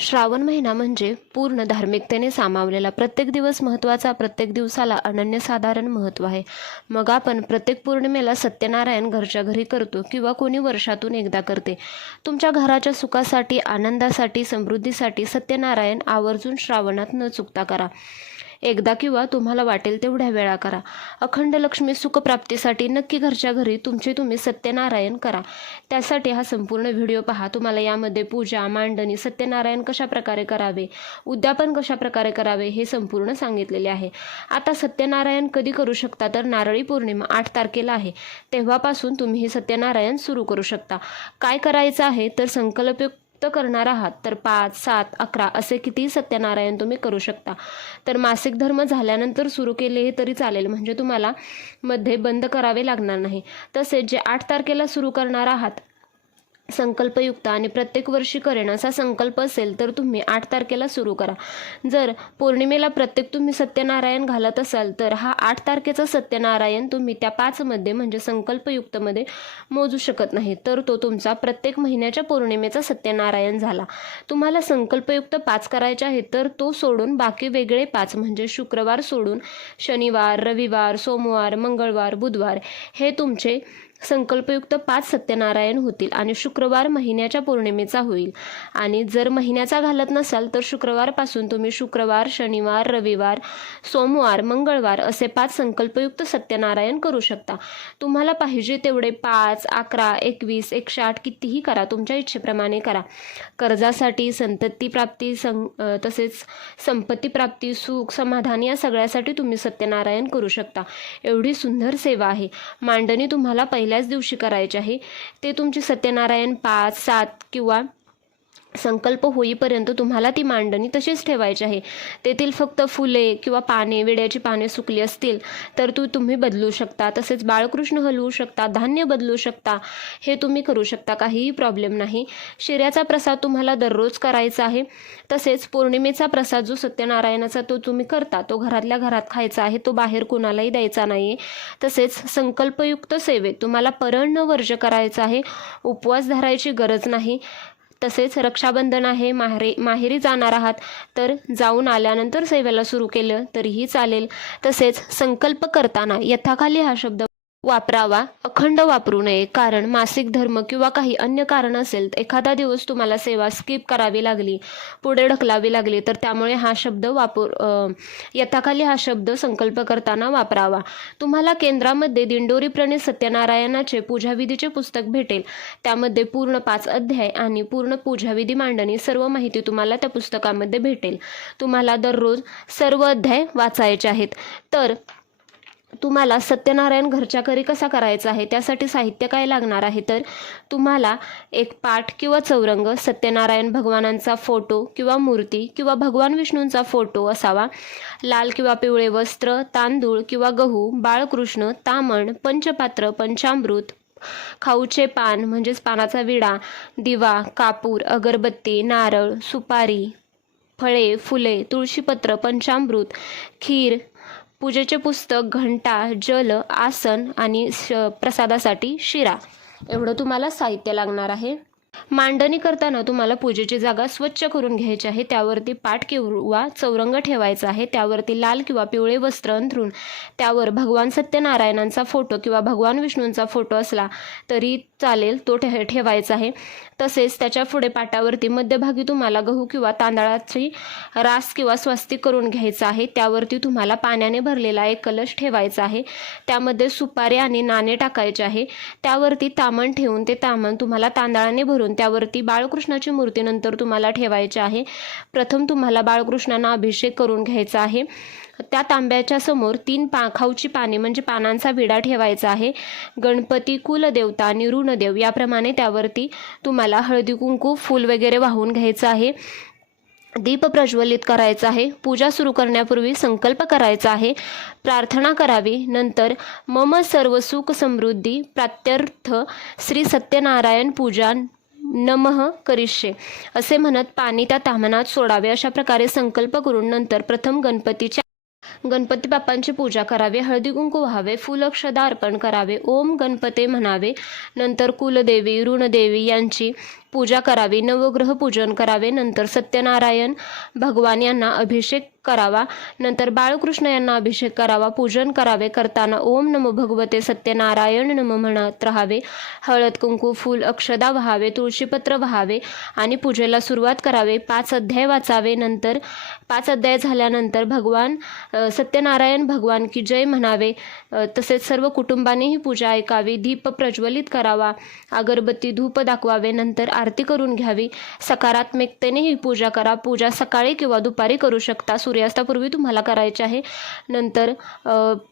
श्रावण महिना म्हणजे पूर्ण धार्मिकतेने सामावलेला प्रत्येक दिवस महत्त्वाचा प्रत्येक दिवसाला अनन्यसाधारण महत्त्व आहे. मग आपण प्रत्येक पौर्णिमेला सत्यनारायण घरच्या घरी करतो किंवा कोणी वर्षातून एकदा करते. तुमच्या घराच्या सुखासाठी आनंदासाठी समृद्धीसाठी सत्यनारायण आवर्जून श्रावणात न चुकता करा. एकदा किंवा तुम्हाला वाटेल तेवढ्या वेळा करा. अखंड लक्ष्मी सुखप्राप्तीसाठी नक्की घरच्या घरी तुमचे तुम्ही सत्यनारायण करा. त्यासाठी हा संपूर्ण व्हिडिओ पहा. तुम्हाला यामध्ये पूजा मांडणी सत्यनारायण कशा प्रकारे करावे उद्यापन कशा प्रकारे करावे हे संपूर्ण सांगितलेले आहे. आता सत्यनारायण कधी करू शकता? तर नारळी पौर्णिमा आठ तारखेला आहे. तेव्हापासून तुम्ही हे सत्यनारायण सुरू करू शकता. काय करायचं आहे? तर संकल्पयुक्त करणार आहात तर पाच सात अकरा असे कितीही सत्यनारायण तुम्ही करू शकता. तर मासिक धर्म झाल्यानंतर सुरू केले हे तरी चालेल म्हणजे तुम्हाला मध्ये बंद करावे लागणार नाही. तसेच जे आठ तारखेला सुरू करणार आहात संकल्पयुक्त आणि प्रत्येक वर्षी करेन असा संकल्प असेल तर तुम्ही आठ तारखेला सुरू करा. जर पौर्णिमेला प्रत्येक तुम्ही सत्यनारायण घालत असाल तर हा आठ तारखेचा सत्यनारायण तुम्ही त्या पाचमध्ये म्हणजे संकल्पयुक्तमध्ये मोजू शकत नाही. तर तो तुमचा प्रत्येक महिन्याच्या पौर्णिमेचा सत्यनारायण झाला. तुम्हाला संकल्पयुक्त पाच करायचे आहे तर तो सोडून बाकी वेगळे पाच म्हणजे शुक्रवार सोडून शनिवार रविवार सोमवार मंगळवार बुधवार हे तुमचे संकल्पयुक्त पाच सत्यनारायण होतील आणि शुक्रवार महिन्याच्या पौर्णिमेचा होईल. आणि जर महिन्याचा घालत नसाल तर शुक्रवारपासून तुम्ही शुक्रवार शनिवार रविवार सोमवार मंगळवार असे पाच संकल्पयुक्त सत्यनारायण करू शकता. तुम्हाला पाहिजे तेवढे पाच अकरा एकवीस एकशे आठ कितीही करा तुमच्या इच्छेप्रमाणे करा. कर्जासाठी संतती प्राप्ती सं तसेच संपत्ती प्राप्ती सुख समाधान या सगळ्यासाठी तुम्ही सत्यनारायण करू शकता. एवढी सुंदर सेवा आहे. मांडणी तुम्हाला पहिल्याच दिवशी करायचे आहे. ते तुमची सत्यनारायण पाच सात किंवा संकल्प होईपर्यंत तुम्हाला ती मांडणी तशीच ठेवायची आहे. तेथील फक्त फुले किंवा पाने विड्याची पाने सुकली असतील तर तू तुम्ही बदलू शकता. तसेच बाळकृष्ण हलवू शकता धान्य बदलू शकता. हे तुम्ही करू शकता काहीही प्रॉब्लेम नाही. शिऱ्याचा प्रसाद तुम्हाला दररोज करायचा आहे. तसेच पौर्णिमेचा प्रसाद जो सत्यनारायणाचा तो तुम्ही करता तो घरातल्या घरात खायचा आहे तो बाहेर कुणालाही द्यायचा नाही आहे तसेच संकल्पयुक्त सेवेत तुम्हाला परण न वर्ज करायचं आहे. उपवास धरायची गरज नाही. तसेच रक्षाबंधन आहे माहेरी माहेरी जाणार आहात तर जाऊन आल्यानंतर सेवेला सुरू केलं तरीही चालेल. तसेच संकल्प करताना यथाखाली हा शब्द वापरावा अखंड वापरू नये. कारण मासिक धर्म किंवा काही अन्य कारण असेल एखादा दिवस तुम्हाला सेवा स्किप करावी लागली पुढे ढकलावी लागली तर त्यामुळे हा शब्द वापर यथाखाली हा शब्द संकल्प करताना वापरावा. तुम्हाला केंद्रामध्ये दिंडोरी प्रणित सत्यनारायणाचे पूजाविधीचे पुस्तक भेटेल. त्यामध्ये पूर्ण पाच अध्याय आणि पूर्ण पूजाविधी मांडणी सर्व माहिती तुम्हाला त्या पुस्तकामध्ये भेटेल. तुम्हाला दररोज सर्व अध्याय वाचायचे आहेत. तर तुम्हाला सत्यनारायण घरच्या घरी कसा करायचा आहे? त्यासाठी साहित्य काय लागणार आहे? तर तुम्हाला एक पाठ किंवा चौरंग सत्यनारायण भगवानांचा फोटो किंवा मूर्ती किंवा भगवान विष्णूंचा फोटो असावा. लाल किंवा पिवळे वस्त्र तांदूळ किंवा गहू बाळकृष्ण तामण पंचपात्र पंचामृत खाऊचे पान म्हणजेच पानाचा विडा दिवा कापूर अगरबत्ती नारळ सुपारी फळे फुले तुळशीपत्र पंचामृत खीर पूजेचे पुस्तक घंटा जल आसन आणि श प्रसादासाठी शिरा. एवढं तुम्हाला साहित्य लागणार आहे. मांडणी करताना तुम्हाला पूजेची जागा स्वच्छ करून घ्यायची आहे. त्यावरती पाठ किंवा चौरंग ठेवायचा आहे. त्यावरती लाल किंवा पिवळे वस्त्र अंथरून त्यावर भगवान सत्यनारायणांचा फोटो किंवा भगवान विष्णूंचा फोटो असला तरी चालेल तो ठे ठेवायचा आहे. तसेच त्याच्या पुढे पाटावरती मध्यभागी तुम्हाला गहू किंवा तांदळाची रास किंवा स्वस्तिक करून घ्यायचा आहे. त्यावरती तुम्हाला पाण्याने भरलेला एक कलश ठेवायचा आहे. त्यामध्ये सुपारी आणि नाणे टाकायचे आहे. त्यावरती तामण ठेवून ते तामण तुम्हाला तांदळाने भरून त्यावरती बाळकृष्णाची मूर्ती नंतर तुम्हाला ठेवायची आहे. प्रथम तुम्हाला बाळकृष्णांना अभिषेक करून घ्यायचा आहे. त्या तांब्याच्या समोर तीन पा खाऊची पाने म्हणजे पानांचा विडा ठेवायचा आहे. गणपती कुलदेवता निरुणदेव याप्रमाणे त्यावरती तुम्हाला हळदी कुंकू फूल वगैरे वाहून घ्यायचं आहे. दीप प्रज्वलित करायचा आहे. पूजा सुरू करण्यापूर्वी संकल्प करायचा आहे. प्रार्थना करावी. नंतर मम सर्व सुख समृद्धी प्रात्यर्थ श्री सत्यनारायण पूजा नमः करिष्ये. असे म्हणत पाणी त्या तामणात सोडावे अशा प्रकारे संकल्प करून नंतर प्रथम गणपतीच्या गणपती बाप्पांची पूजा करावी हळदी कुंकू व्हावे फुलक्षदा अर्पण करावे ओम गणपते म्हणावे. नंतर कुलदेवी ऋणदेवी यांची पूजा करावी नवग्रह पूजन करावे नंतर सत्यनारायण भगवान यांना अभिषेक करावा नंतर बाळकृष्ण यांना अभिषेक करावा पूजन करावे करताना ओम नमो भगवते सत्यनारायण नम म्हणत राहावे हळद कुंकू फूल अक्षदा व्हावे तुळशीपत्र व्हावे आणि पूजेला सुरुवात करावे. पाच अध्याय वाचावे नंतर पाच अध्याय झाल्यानंतर भगवान सत्यनारायण भगवान की जय म्हणावे. तसेच सर्व कुटुंबानेही पूजा ऐकावी दीप प्रज्वलित करावा अगरबत्ती धूप दाखवावे नंतर आरती करून घ्यावी. सकारात्मकतेने ही पूजा करा. पूजा सकाळी किंवा दुपारी करू शकता. सूर्यास्तापूर्वी तुम्हाला करायची आहे. नंतर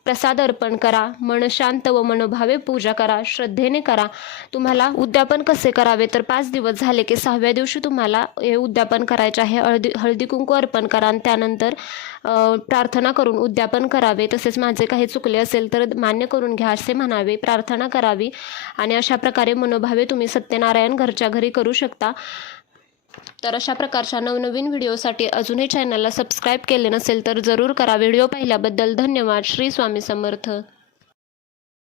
प्रसाद अर्पण करा. मन शांत व मनोभावे पूजा करा. श्रद्धेने करा. तुम्हाला उद्यापन कसे करावे? तर पाच दिवस झाले की सहाव्या दिवशी तुम्हाला हे उद्यापन करायचे आहे. हळदी हळदी कुंकू अर्पण करा. आणि त्यानंतर प्रार्थना करून उद्यापन करावे. तसेच माझे काही चुकले असेल तर मान्य करून घ्या असे म्हणावे. प्रार्थना करावी. आणि अशा प्रकारे मनोभावे तुम्ही सत्यनारायण घरच्या घरी करू शकता. तर अशा प्रकारच्या नवनवीन व्हिडिओसाठी अजूनही चॅनलला सबस्क्राईब केले नसेल तर जरूर करा. व्हिडिओ पाहिल्याबद्दल धन्यवाद. श्री स्वामी समर्थ.